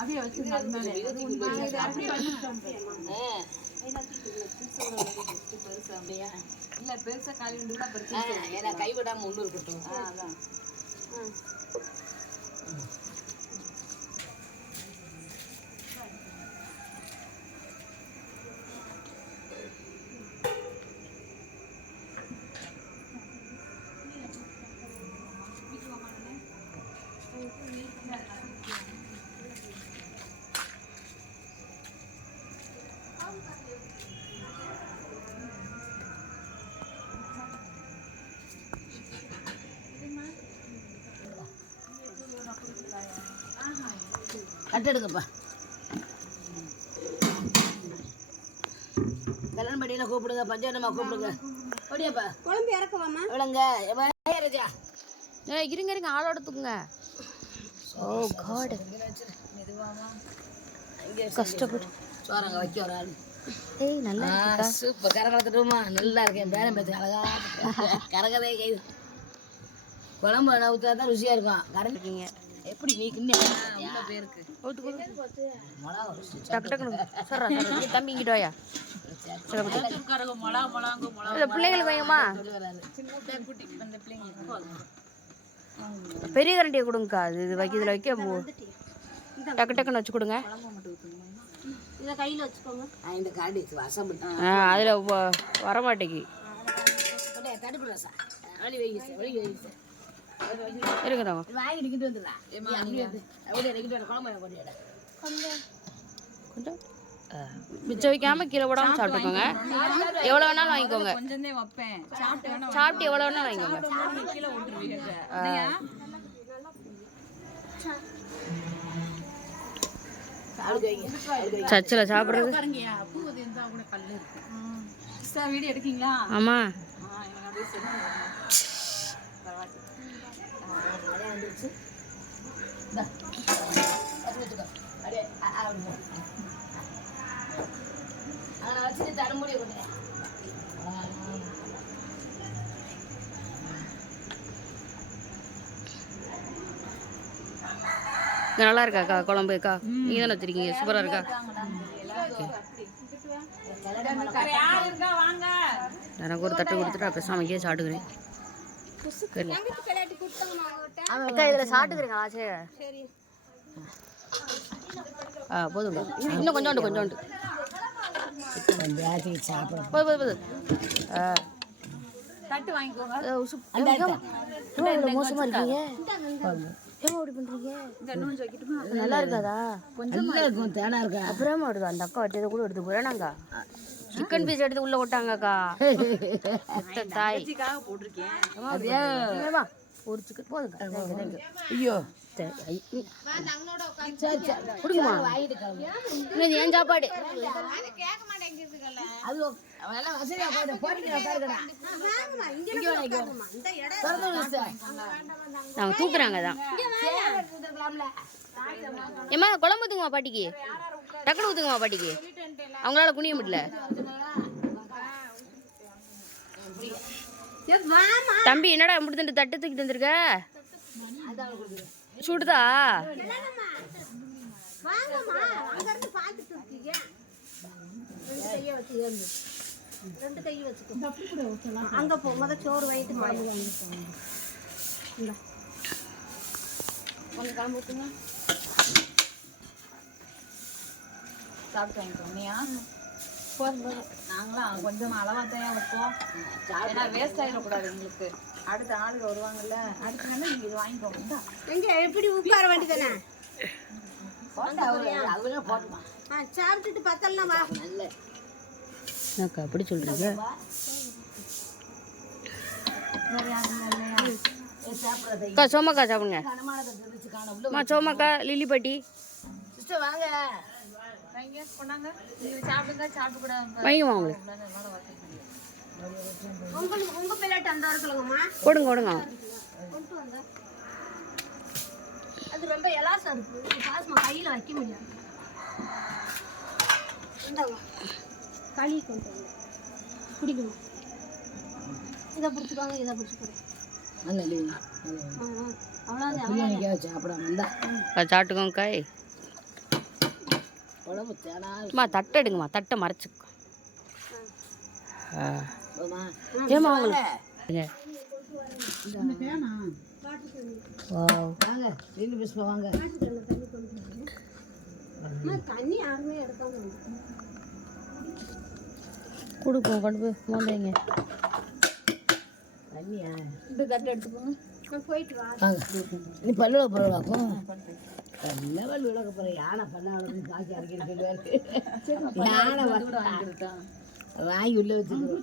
அப்படியே வச்சு இல்ல பெருசா காலி உண்டு கூட கைவிடாம ஒண்ணு இருக்கட்டும். அதான் கட்டெடுக்கப்பா. கல்யாணம் படியில் கூப்பிடுங்க, பஞ்சாயத்தமா கூப்பிடுங்க. ஓடியாப்பா குழம்பு இறக்குவாமா விளங்க இருங்க இருங்க ஆளோட தூக்குங்க. ஓ காட் கஷ்டப்பட்டு சோறாங்க வைக்க ஒரு ஆள். ஏய் நல்லா சூப்பர். கரை கலத்துட்டுமா நல்லா இருக்கேன். பேரம் பேச்சு அழகா கரகதே கை குழம்பு ஊற்றா தான் ருசியாக இருக்கும். கரண்டிங்க எப்படி நீக்குன்னு பேருக்கு டக்கு டக்குனு சொல்றா சொல்றா தம்பி இங்கிட்டு வாயா. பிள்ளைங்களுக்கு வைங்கம்மா. பெரிய கரண்டியை கொடுங்கக்கா. இது வைக்க இதில் வைக்க டக்கு டக்குன்னு வச்சு கொடுங்க. அதில் வரமாட்டேங்கி இருக்குதாங்க. கொஞ்சம் மிச்சம் வைக்காம கீழே விடாம சாப்பிட்டுக்கோங்க. எவ்வளோ வேணாலும் வாங்கிக்கோங்க. சாப்பிட்டு எவ்வளோ வேணாலும் வாங்கிக்கோங்க. சர்ச்சில் சாப்பிட்றது. ஆமா நல்லா இருக்காக்கா குழம்புக்கா? நீங்க தானே வச்சிருக்கீங்க. சூப்பரா இருக்கா? எனக்கு ஒரு தட்டை கொடுத்துட்டு அப்போ சமைக்க சாப்பிட்டுக்கிறேன். இதில் சாப்பிட்டுக்கிறீங்களா? சரி போதும். இன்னும் கொஞ்சோண்டு கொஞ்சோண்டு போதும் போதும் போதும். தட்டு வாங்கிக்கோங்க. மோசமா இருக்கீங்க. நல்லா இருக்காதா? கொஞ்சம் தேனா இருக்கா. அப்புறமா வருது. அந்த அக்கா வச்சதை கூட எடுத்து போறானாங்க. சிக்கன் பீஸ் எடுத்து உள்ள போட்டாங்கக்கா. தாய் போட்டிருக்கேன். ஒரு சிக்கன் போதுங்க. ஐயோ குடுக்குமா? ஏன் சாப்பாடு நாங்க தூக்குறாங்க தான். ஏமா குழம்பு ஊத்துங்கம்மா பாட்டிக்கு. டக்குனு ஊத்துங்கம்மா பாட்டிக்கு. அவங்களால குனிய முடியல. தம்பி என்னடா முடித்துட்டு தட்டு தூக்கிட்டு வந்திருக்க? சுடுதா? அங்க போ முத சோறு வைட்டு குழம்பு ஊற்றுங்க. சாப்பிட்டு வாங்கிக்கோங்கயா. நாங்களாம் கொஞ்சம் அளவாத்தையா வைப்போம். ஏன்னா வேஸ்ட் ஆகிடக்கூடாது எங்களுக்கு. அடுத்த ஆளுங்க வருவாங்கல்ல, அடுத்த நாள் நீங்கள் இது வாங்கிக்கோங்க. எங்க எப்படி உட்கார வேண்டியதானே? சாப்பிட்டுட்டு பத்தலாம் வா. அப்படி சொல்றீங்க. சோமாக்கா சாப்பிடுங்க. சோமாக்கா லில்லி பாட்டி வாங்க வாங்கிமா உங்களுக்கு உங்க பிள்ளைட்ட அந்த இருக்குல்லங்கம்மா கொடுங்க கொடுங்க. அது ரொம்ப எலாசா இருக்கு. பாஸ்மா கையில வைக்க முடியாது. இந்தாங்க களி கொண்டு வந்து குடிக்கணும். இதை பிடிச்சிக்கோங்க, இதை பிடிச்சிக்கிறேன். பிரியாணிக்காக சாப்பிடாம இருந்தா சாப்பிட்டுக்கோங்க காய். உடம்பு தேனா அம்மா தட்டை எடுங்கம்மா, தட்டை மறைச்சிக்கோ. இருக்குமா? ஏமா உங்களுக்கு வாங்க வீண்டு புஷ்பா வாங்க. தண்ணி யாருமே எடுக்காம கொடுப்போம், கொண்டு போய் மோந்தைங்க. தண்ணியா? இந்த தட்டை எடுத்துக்கோங்க. போயிட்டு வா. வாங்க. நீ பல்லு விளக்க போகிறாக்கும் லெவல் விளக்க போகிற. யானை பல்ல வளர்ந்து காய்ச்சி அரைக்கின்னு சொல்லுவாரு. யானை வாங்கி உள்ள வச்சுருக்கோம்.